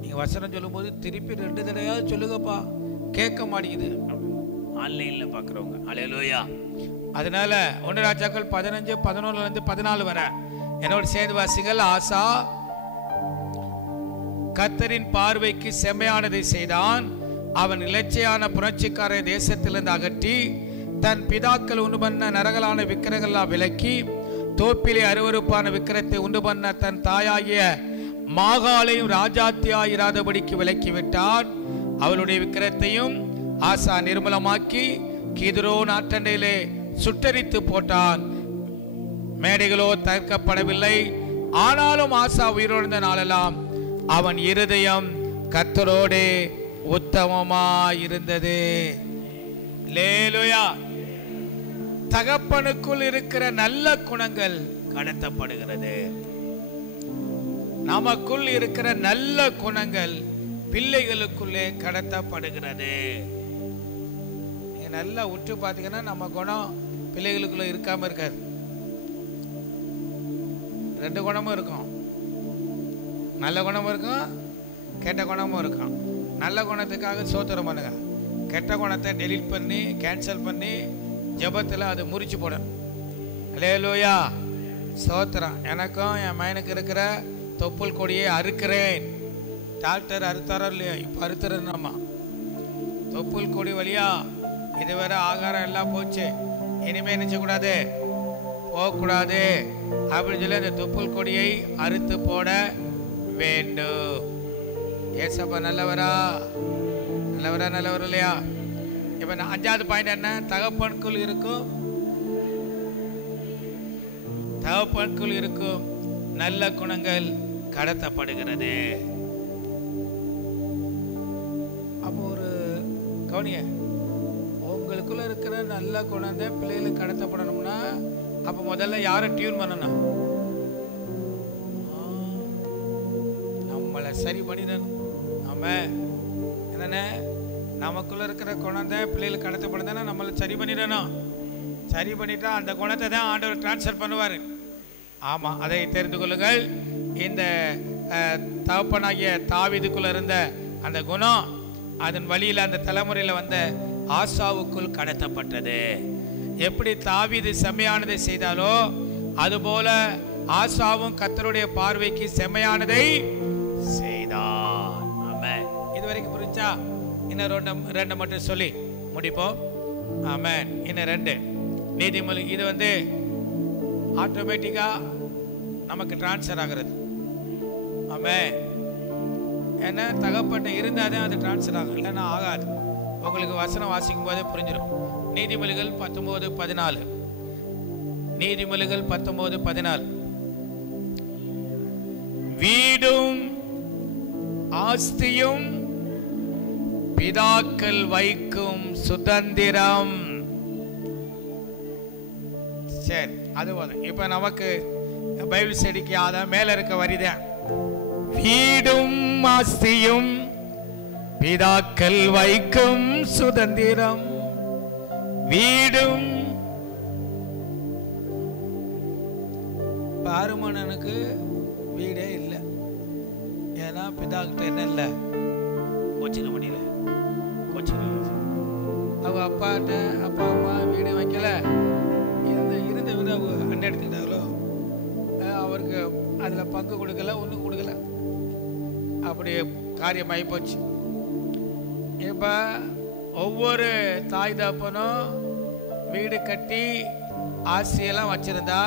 நீங்க வசனம் சொல்லும் போது திருப்பி 2 தடவையாவது சொல்லுங்கப்பா, கேட்க மாட்டேங்குது. ஆன்லைன்ல பாக்குறவங்க அல்லேலூயா. அதனால 1 ராஜாக்கள் 15:11-14 வரை என்னோட சேர்ந்து வாசிகள். ஆசா கர்த்தரின் பார்வைக்கு செம்மையானதை செய்தான். அவன் இலச்சையான புரட்சிக்கார தேசத்திலிருந்து அகற்றி தன் பிதாக்கள் உண்டு பண்ண நரகலான விக்கிரகங்களால் விலக்கி தோப்பிலே அருவருப்பான விக்கிரத்தை உண்டு பண்ண தன் தாயாகிய மாகாளையும் ராஜாத்தியாயிராதபடிக்கு விலக்கி விட்டான். அவளுடைய விக்கிரத்தையும் ஆசா நிர்மலமாக்கி கிதுரோன் ஆற்றண்டையிலே சுட்டரித்து போட்டான். மேடைகளோ தற்கப்படவில்லை. ஆனாலும் ஆசா உயிரிழந்த நாளெல்லாம் அவன் இருதயம் கர்த்தரோடே உத்தமமாயிருந்தது. அல்லேலூயா. தகப்பனுக்குள் இருக்கிற நல்ல குணங்கள் கடத்தப்படுகிறது. நமக்குள் இருக்கிற நல்ல குணங்கள் பிள்ளைகளுக்குள்ளே கடத்தப்படுகிறது. நீங்க நல்லா உற்று பார்த்தீங்கன்னா நம்ம குணம் பிள்ளைகளுக்குள்ள இருக்காம இருக்காது. 2 குணமும் இருக்கும். நல்ல குணமும் இருக்கும், கெட்ட குணமும் இருக்கும். நல்ல குணத்துக்காக சோத்திரம் பண்ணுங்க, கெட்ட குணத்தை டெலீட் பண்ணி கேன்சல் பண்ணி ஜெபத்தில் அது முறிச்சு போடும். அல்லேலூயா. சோத்திரம். எனக்கும் என் மயனுக்கு இருக்கிற தொப்புள் கொடியை அறுக்கிறேன். டாக்டர் அறுத்தாரோ இல்லையா? இப்போ அறுத்துறேன்னாமா. தொப்புள் கொடி வழியா இதுவரை ஆகாரம் எல்லாம் போச்சு, இனிமே நினைச்சக்கூடாது, போகக்கூடாது அப்படின்னு சொல்லி அந்த தொப்புள் கொடியை அறுத்து போட வேண்டும். ஏசப்பா நல்லவரா? நல்லவரா? நல்லவர் இல்லையா? இப்ப 5வது பாயிண்ட் என்ன? தகப்பனுக்குள் இருக்கும் நல்ல குணங்கள் கடத்தப்படுகிறது. அப்போ ஒரு கவனிய நமக்குள்ள இருக்கிற நல்ல குழந்தை பிள்ளைகளுக்கு கடத்தப்படணும்னா அப்ப முதல்ல யாரை டியூன் பண்ணணும்? நம்மளை சரி பண்ணிடணும். ஆமா, என்னண்ணே, நமக்குள்ள இருக்கிற குழந்தை பிள்ளைகளுக்கு கடத்தப்படுதுன்னா நம்மளை சரி பண்ணிடணும். சரி பண்ணிட்டா அந்த குணத்தை தான் ஆண்டவர் டிரான்ஸ்ஃபர் பண்ணுவார். ஆமாம், அதை தெரிந்து கொள்ளுங்கள். இந்த தகப்பனாகிய தாவீதுக்குள்ள இருந்த அந்த குணம் அதன் வழியில் அந்த தலைமுறையில் வந்த ஆசாவுக்குள் கடத்தப்பட்டது. எப்படி தாவீது செம்மையானதை செய்தாலோ அதுபோல ஆசாவும் கர்த்தருடைய பார்வைக்கு செம்மையானதை செய்தான். ஆமென். இது வரைக்கும் புரிஞ்சா? இன்னும் ரெண்டு மட்டும் சொல்லி முடிப்போம். ஆமென். இன்னும் 2 நீதிமொழி. இது ஆட்டோமேட்டிக்கா நமக்கு டிரான்ஸ்ஃபர் ஆகிறது. ஆமென். ஏன்னா தகப்பட்ட இருந்தால் தான் அது டிரான்ஸ்ஃபர் ஆகும், இல்லைன்னா ஆகாது. உங்களுக்கு வசனம் வாசிக்கும் போதே புரிஞ்சிடும். நீதிமொழிகள் 19:14. நீதிமொழிகள் 19:14. வீடும் ஆஸ்தியும் பிதாக்கள் வைக்கும் சுதந்திரம். சரி, அது போதும். இப்ப நமக்கு பைபிள் ஸ்டடிக்கு அதான் மேல இருக்க வரிதான். வீடும் ஆஸ்தியும் பிதாக்கள் வைக்கும் சுதந்திரம். வீடும் பாருமனனுக்கு வீடே இல்லை. ஏன்னா பிதாக்கிட்ட என்ன இல்லை? கொச்சிக்க முடியல. அவ அப்பாட்ட அப்பா அம்மா வீடு வைக்கல. இருந்த வீடு அவங்க அண்ணன் எடுத்துக்கிட்டாங்களோ, அவருக்கு அதில் பங்கு கொடுக்கல, ஒன்றும் கொடுக்கல. அப்படி காரியம் ஆகிப்போச்சு. இப்போ ஒவ்வொரு தாய் தகப்பனும் வீடு கட்டி ஆசையெல்லாம் வச்சிருந்தா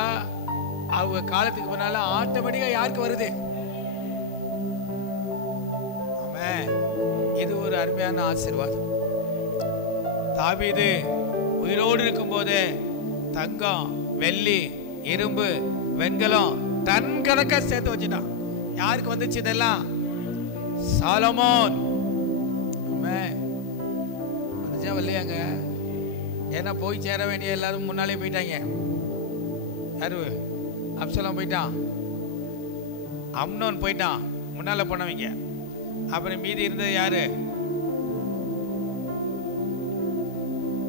அவங்க காலத்துக்கு முன்னால ஆட்டோமேட்டிக்காக யாருக்கு வருது? ஆமாம், இது ஒரு அருமையான ஆசீர்வாதம். தாவீது உயிரோடு இருக்கும்போது தங்கம், வெள்ளி, இரும்பு, வெண்கலம் டன் கணக்கா சேர்த்து வச்சுட்டான். யாருக்கு வந்துச்சு இதெல்லாம்? சாலமோன். வந்துச்சா வரலையாங்க? ஏன்னா போய் சேர வேண்டிய எல்லாரும் முன்னாலே போயிட்டாங்க. யாரு? அப்சலோம் போயிட்டான், அம்னோன் போயிட்டான், முன்னால போனவங்க. அப்புறம் மீதி இருந்தது யாரு?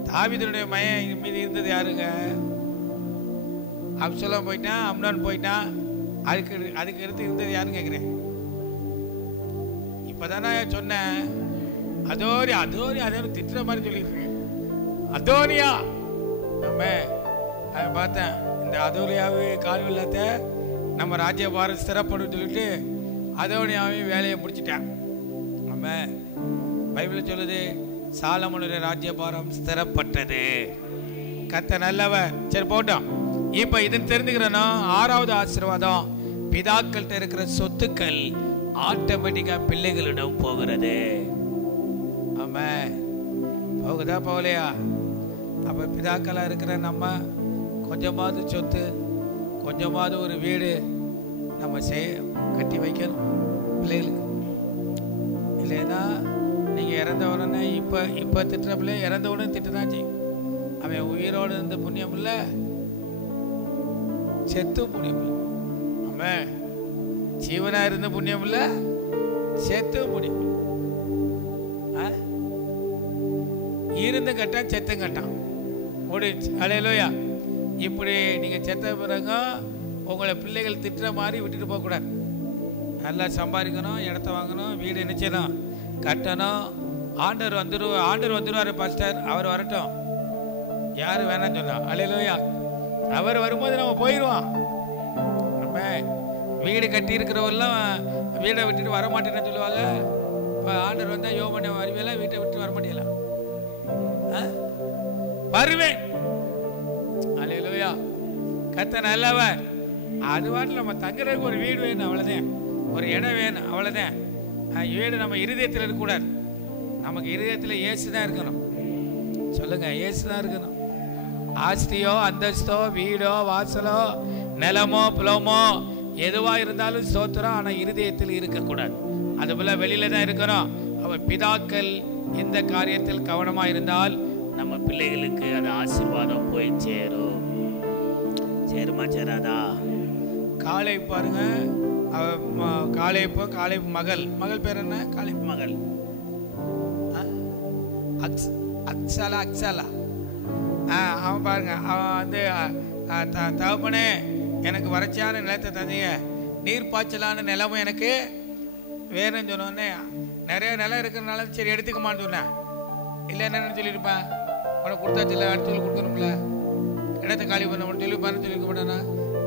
தாவீதுடைய மகன் மீதி இருந்தது யாருங்க? அப்சலோம் போயிட்டான், அம்னோன் போயிட்டான். அதுக்கு அடுத்து இருந்தது யாருன்னு கேட்குறேன். இப்போதானே சொன்னேன். அதோரி திட்டுற மாதிரி சொல்லிட்டு இருக்கேன். அதோனியா. நம்ம அதை பார்த்தேன். இந்த அதோனியாவே கால்வில்லாத நம்ம ராஜ்யபாரம் ஸ்திரப்படும் சொல்லிட்டு அதோனியாவையும் வேலையை முடிச்சிட்டேன். நம்ம பைபிள் சொல்லுது சாலமோனுடைய ராஜ்யபாரம் ஸ்திரப்பட்டது. கர்த்தர் நல்லவர். சரி போட்டோம். இப்ப இது தெரிஞ்சுக்கிறோம். 6வது ஆசீர்வாதம், பிதாக்கள்கிட்ட இருக்கிற சொத்துக்கள் ஆட்டோமேட்டிக்கா பிள்ளைகளிடம் போகிறது. ஆமா, போகுதா போகலையா? அப்ப பிதாக்களா இருக்கிற நம்ம கொஞ்சமாவது சொத்து, கொஞ்சமாவது ஒரு வீடு நம்ம கட்டி வைக்கணும் பிள்ளைகளுக்கு. இல்லைன்னா நீங்க இறந்த உடனே இப்ப திட்டுற பிள்ளை இறந்த உடனே திட்டுதான் செய்யும். அவன் உயிரோடு இருந்த புண்ணியம் இல்லை, செத்து புண்ணியம் இல்லை. அவன் ஜீவனா இருந்த புண்ணியம் இல்லை, செத்து புண்ணியம் இல்லை. இருந்து கட்டான், செத்தும் கட்டான், முடிச்சு. அல்லேலூயா. இப்படி நீங்க செத்த பிறகு உங்களை பிள்ளைகள் திட்டுற மாதிரி விட்டுட்டு போகக்கூடாது. நல்லா சம்பாதிக்கணும், இடத்த வாங்கணும், வீடு நினைச்சணும், கட்டணும். ஆண்டவர் வந்துடுவார் பாஸ்டர். அவர் வரட்டும், யாரு வேணாம்னு சொன்னா. அல்லேலூயா. அவர் வரும்போது நம்ம போயிடுவோம். நம்ம வீடு கட்டி இருக்கிறவெல்லாம் வீடை விட்டுட்டு வரமாட்டேன்னு சொல்லுவாங்க. இப்போ ஆண்டவர் வந்தால் யோபனை வருவேலாம், வீட்டை விட்டு வரமாட்டேலாம். வருவேன். அல்லேலூயா. கர்த்தர் நல்லவர். அது வாட்டில் நம்ம தங்குறதுக்கு ஒரு வீடு வேணும், அவ்வளோதான். ஒரு இடம் வேணும், அவ்வளோதான். வீடு நம்ம இருதயத்தில் இருக்கக்கூடாது. நமக்கு இருதயத்தில் இயேசு தான் இருக்கணும். சொல்லுங்க, இயேசு தான் இருக்கணும். ஆஸ்தியோ அந்தஸ்தோ வீடோ வாசலோ நிலமோ புலமோ எதுவா இருந்தாலும் ஸ்தோத்திரம், ஆனால் இருதயத்தில் இருக்கக்கூடாது. அதுபோல வெளியில தான் இருக்கணும். அவர் பிதாக்கள் இந்த காரியத்தில் கவனமாக இருந்தால் நம்ம பிள்ளைகளுக்கு அது ஆசீர்வாதம் போய் சேரும். சேருமா சேராதா? காலை பாருங்க, காலை மகள் பேர் என்ன? காலை மகள் அக்ஸாலா. அவன் பாருங்க, அவன் வந்து தகப்பனே எனக்கு வறட்சியான நிலத்தை தந்தீங்க, நீர் பாய்ச்சலான நிலமும் எனக்கு வேணும்னு சொன்னோடனே, நிறைய நிலம் இருக்கிறனால சரி எடுத்துக்கமான்னு சொன்னேன். இல்லை என்னன்னு சொல்லியிருப்பேன், உனக்கு கொடுத்தாச்சு அடுத்த கொடுக்கணும்ல, இடத்தை காலி பண்ண சொல்லிப்பான்னு சொல்லியிருக்க மாட்டானா?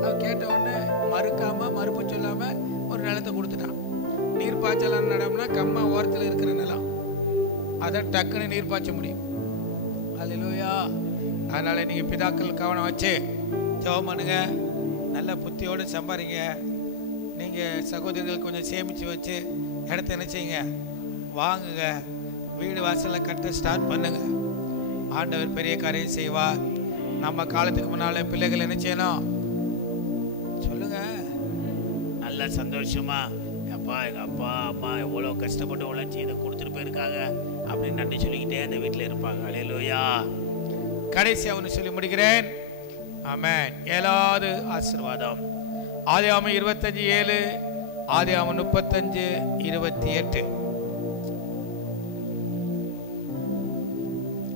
அவன் கேட்ட உடனே மறுப்பு சொல்லாமல் ஒரு நிலத்தை கொடுத்துட்டான். நீர் பாய்ச்சலான நிலம்னா கம்மா ஓரத்தில் இருக்கிற நிலம், அதை டக்குன்னு நீர் பாய்ச்ச முடியும். அல்லேலூயா. அதனால் நீங்கள் பிதாக்கள் கவனம் வச்சு ஜெபம் பண்ணுங்க, நல்ல புத்தியோடு சம்பாதிங்க. நீங்கள் சகோதரிகள் கொஞ்சம் சேமித்து வச்சு இடத்த என்ன செய்யுங்க, வாங்குங்க, வீடு வாசலில் கட்ட ஸ்டார்ட் பண்ணுங்க. ஆண்டவர் பெரிய காரியம் செய்வார். நம்ம காலத்துக்கு முன்னால் பிள்ளைகள் என்ன செய்யணும் சொல்லுங்க, நல்ல சந்தோஷமா அப்பா எங்கள் அப்பா அம்மா எவ்வளோ கஷ்டப்பட்டு உழைச்சி இதை கொடுத்துட்டு போயிருக்காங்க அப்படின்னு நன்றி சொல்லிக்கிட்டே அந்த வீட்டில் இருப்பாங்க. அல்லேலூயா. கடைசியாக ஒன்று சொல்லி முடிக்கிறேன். ஆமென். 7வது ஆசீர்வாதம் ஆதியாகமம் 25:7, ஆதியாகமம் 35:28.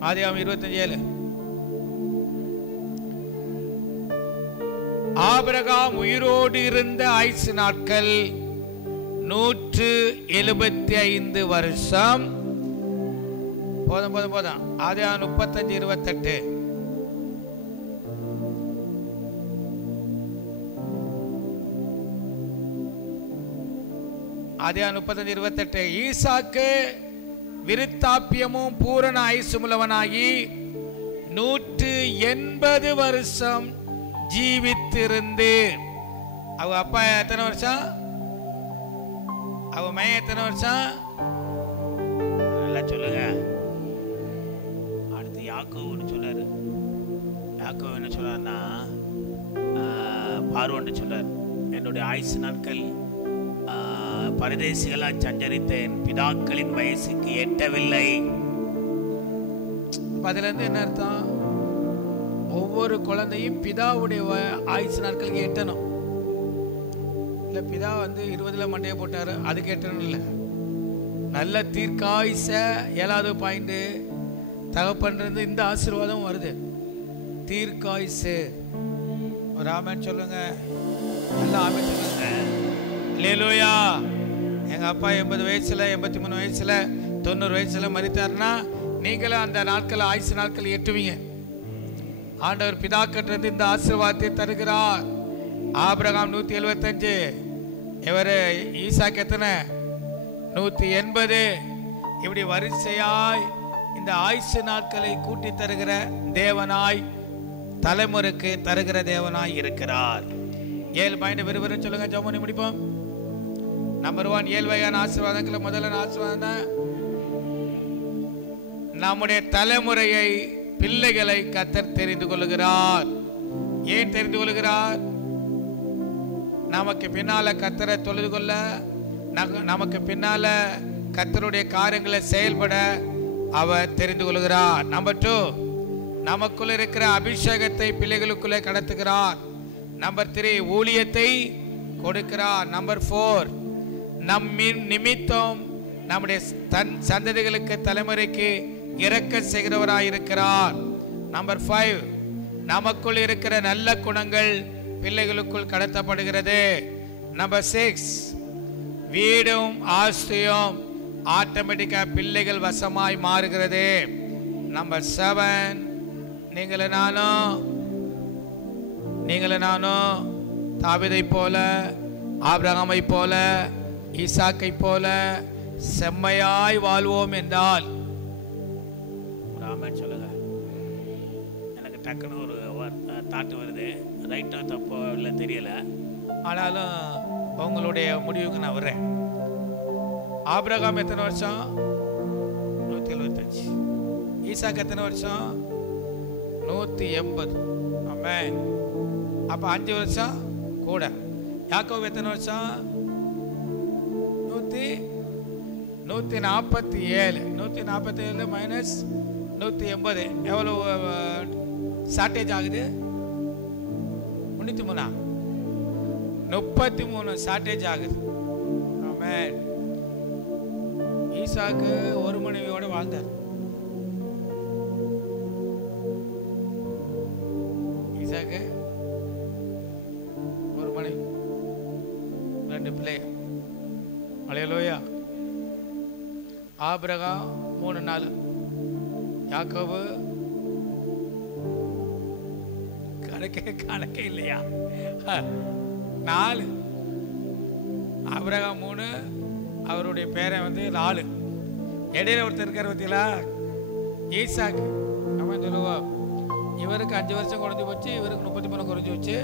ஆதியாகமம் 25:7. ஆபிரகாம் உயிரோடு இருந்த ஆயுசு நாட்கள் 175 வருஷம். போதும். ஆதியாகமம் 35:28. ஆதியாகமம் 35:28. ஈசாக்கு விருத்தாப்பியமும் பூரண ஆயுசுமுள்ளவனாகி 180 வருஷம் ஜீவித்திருந்து. அவ அப்பா எத்தனை வருஷம், அவ மையம் எத்தனை வருஷம் நல்லா சொல்லுங்க. அடுத்து யாக்கோவுன்னு சொல்லாரு. யாக்கோவு என்ன சொல்றாருன்னா, பார்வோன்னு சொல்றாரு, என்னுடைய ஆயுசு நாட்கள் பரதேசிகளாய் சஞ்சரித்தேன், பிதாக்களின் வயசுக்கு எட்டவில்லை. அதுல இருந்து என்ன அர்த்தம்? ஒவ்வொரு குழந்தையும் பிதாவுடைய ஆயுசு நாட்களுக்கு எட்டணும். இல்ல பிதா வந்து 20ல் மண்டையை போட்டாரு அதுக்கு எட்டணும் இல்லை. நல்ல தீர்க்காயுச 7வது பாயிண்ட் தகப்பன்றது இந்த ஆசீர்வாதம் வருது. தீர்க்காயுசு. ஒரு ஆமென் சொல்லுங்க, நல்ல ஆமென் சொல்லுங்க. அல்லேலூயா. எங்க அப்பா 80 வயசுல 83 வயசுல 90 வயசுல மரித்தாருன்னா நீங்களும் அந்த நாட்கள் ஆயுசு நாட்கள் எட்டுவீங்க. ஆண்டவர் பிதாக்கிட்ட இந்த ஆசீர்வாதத்தை தருகிறார். ஆபிரகாம் 175, இவர் ஈசாக்கு எத்தனை 180. இப்படி வரிசையாய் இந்த ஆயுசு நாட்களை கூட்டி தருகிற தேவனாய், தலைமுறைக்கு தருகிற தேவனாய் இருக்கிறார். 7 பாயிண்ட் விறுவிறு சொல்லுங்க, ஜெபம் முடிப்போம். நம்பர் 1, 7 வகையான ஆசீர்வாதங்களை. முதல்ல ஆசீர்வாதம், நம்முடைய தலைமுறையை பிள்ளைகளை கர்த்தர் தெரிந்து கொள்கிறார். ஏன் தெரிந்து கொள்கிறார்? நமக்கு பின்னால கர்த்தரை தொழுது கொள்ள, நமக்கு பின்னால கர்த்தருடைய காரியங்களை செயல்பட அவர் தெரிந்து கொள்கிறார். நம்பர் 2, நமக்குள்ள இருக்கிற அபிஷேகத்தை பிள்ளைகளுக்குள்ளே கடத்துகிறார். நம்பர் 3, ஊழியத்தை கொடுக்கிறார். நம்பர் 4, நம்மின் நிமித்தம் நம்முடைய சந்ததிகளுக்கு தலைமுறைக்கு இரக்க செய்கிறவராய் இருக்கிறார். நம்பர் 5, நமக்குள் இருக்கிற நல்ல குணங்கள் பிள்ளைகளுக்குள் கடத்தப்படுகிறது. நம்பர் 6, வீடும் ஆஸ்தியும் ஆட்டோமேட்டிக்கா பிள்ளைகள் வசமாய் மாறுகிறது. நம்பர் 7, நீங்களும் நானும் தாவீதை போல, ஆபிரகாமை போல, ஈசாக்கை போல செம்மையாய் வாழ்வோம் என்றால். ஆமென் சொல்லுங்க. எனக்கு டக்குன்னு ஒரு தாட்டு வருது, ரைட்டோ தப்போ இல்லை தெரியல, ஆனாலும் உங்களுடைய முடிவுக்கு நான் வர்றேன். ஆபிரகாம் எத்தனை வருஷம்? 175. ஈசாக்கு எத்தனை வருஷம்? 180. ஆமென். அப்ப 5 வருஷம் கூட. யாக்கோபு எத்தனை வருஷம்? 147. 147 மைனஸ் 180 எவ்வளோ ஷார்ட்டேஜ் ஆகுது? 303 33 ஷார்ட்டேஜ் ஆகுது. ஆமென். ஈசாக்கு ஒரு மனைவியோட வாழ்ந்தார். ஈசாக்கு ஒரு மனைவி, 2 பிள்ளைகள். அல்லேலூயா. ஆபிரகாம் 3 நாள், யாக்கோபு கணக்கே இல்லையா 4. ஆபிரகாம் 3, அவருடைய பேரை 4. இடையில ஒருத்தர் இருக்கார் பார்த்தீங்களா, ஈசாக்கு. நம்ம சொல்லுவோம் இவருக்கு 5 வருஷம் குறைஞ்சி போச்சு, இவருக்கு 33 குறைஞ்சி போச்சு.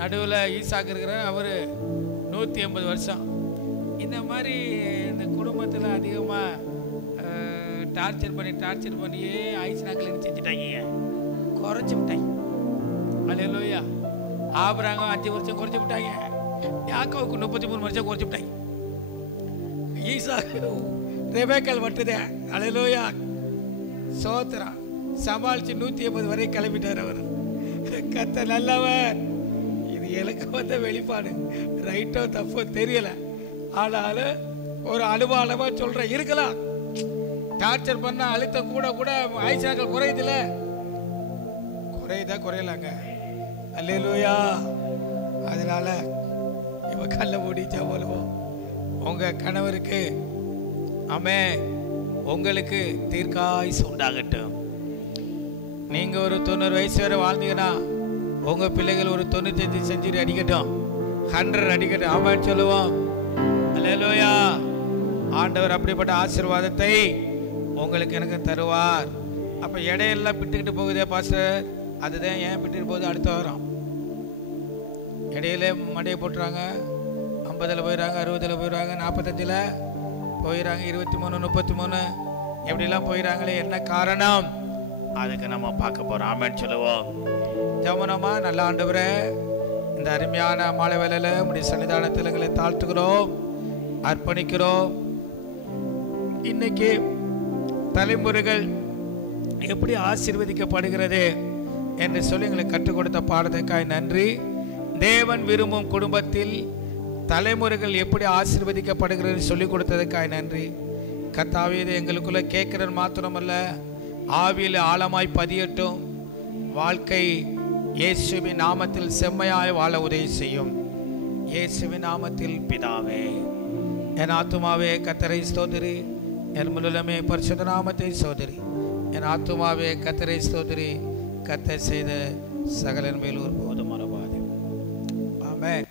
நடுவில் ஈசாக்கு இருக்கிற அவர் 180 வருஷம். இந்த மாதிரி இந்த குடும்பத்தில் அதிகமாக டார்ச்சர் பண்ணியே ஆயுசு நாட்கள் என்ன செஞ்சுட்டாங்க, குறைச்சி விட்டாங்க. அல்லேலூயா. ஆபிரகாம் 5 வருஷம் குறைச்சி விட்டாங்க, யாக்கோவுக்கு 33 வருஷம் குறைச்சி விட்டாங்க. ஈசாக்கு ரெபேக்காள் வட்டுதே. அல்லேலூயா. சோத்திரம் சமாளித்து 180 வரை கிளம்பிட்டார் அவர். கர்த்தர் நல்லவர். இது எனக்கு வந்த வெளிப்பாடு, ரைட்டோ தப்போ தெரியல. ஆனாலும் ஒரு அனுபவமாக சொல்கிறேன். இருக்கலாம், டார்ச்சர் பண்ண அழுத்தம் கூட ஆயுசு நாட்கள் குறையுதுல, குறையலாங்க. அல்லேலூயா. அதனால இவ கல்ல மூடி ஜெபம். உங்க கணவருக்கு ஆமென், உங்களுக்கு தீர்க்காயுசு உண்டாகட்டும். நீங்க ஒரு 90 வயசு வரை வாழ்ந்தீங்கன்னா உங்க பிள்ளைகள் ஒரு 95 செஞ்சுரி அடிக்கட்டும், 100 அடிக்கட்டும். ஆமென் சொல்லுவோம். அல்லேலூயா. ஆண்டவர் அப்படிப்பட்ட ஆசீர்வாதத்தை உங்களுக்கு எனக்கு தருவார். அப்ப இடையெல்லாம் விட்டுக்கிட்டு போகுதே பாஸ்டர், அதுதான் ஏன் விட்டுட்டு போகுது? அடுத்த வாரம் இடையில மண்டையை போட்டுறாங்க, 50ல் போயிடுறாங்க, 60ல் போயிடுறாங்க, 45ல் போயிடுறாங்க, 23, 33 எப்படிலாம் போயிடுறாங்களே, என்ன காரணம்? அதுக்கு நம்ம பார்க்க போறோம். ஆமென் சொல்லுவோம். ஜெபமா. நல்ல ஆண்டவரே, இந்த அருமையான மாலை வேளையில உம்முடைய சன்னிதானத்தில் எங்களை தாழ்த்துகிறோம், அர்ப்பணிக்கிறோம். இன்னைக்கு தலைமுறைகள் எப்படி ஆசீர்வதிக்கப்படுகிறது என்று சொல்லி எங்களுக்கு கற்றுக் கொடுத்த பாடத்துக்காய் நன்றி. தேவன் விரும்பும் குடும்பத்தில் தலைமுறைகள் எப்படி ஆசீர்வதிக்கப்படுகிறது சொல்லிக் கொடுத்ததுக்காய் நன்றி. கர்த்தாவே, இது எங்களுக்குள்ள கேட்கிறது மாத்திரமல்ல, ஆவியில் ஆழமாய் பதியட்டும். வாழ்க்கை இயேசுவின் நாமத்தில் செம்மையாய் வாழ உதவி செய்யும். இயேசுவின் நாமத்தில் பிதாவே. என் ஆத்துமாவே கர்த்தரை ஸ்தோத்திரி, என் முழுமே பரிசுத்த நாமத்தை ஸ்தோத்திரி. என் ஆத்துமாவே கர்த்தரை ஸ்தோத்திரி, கர்த்தர் செய்த சகலன் மேல் ஒரு போதும் மறவாதே. ஆமென்.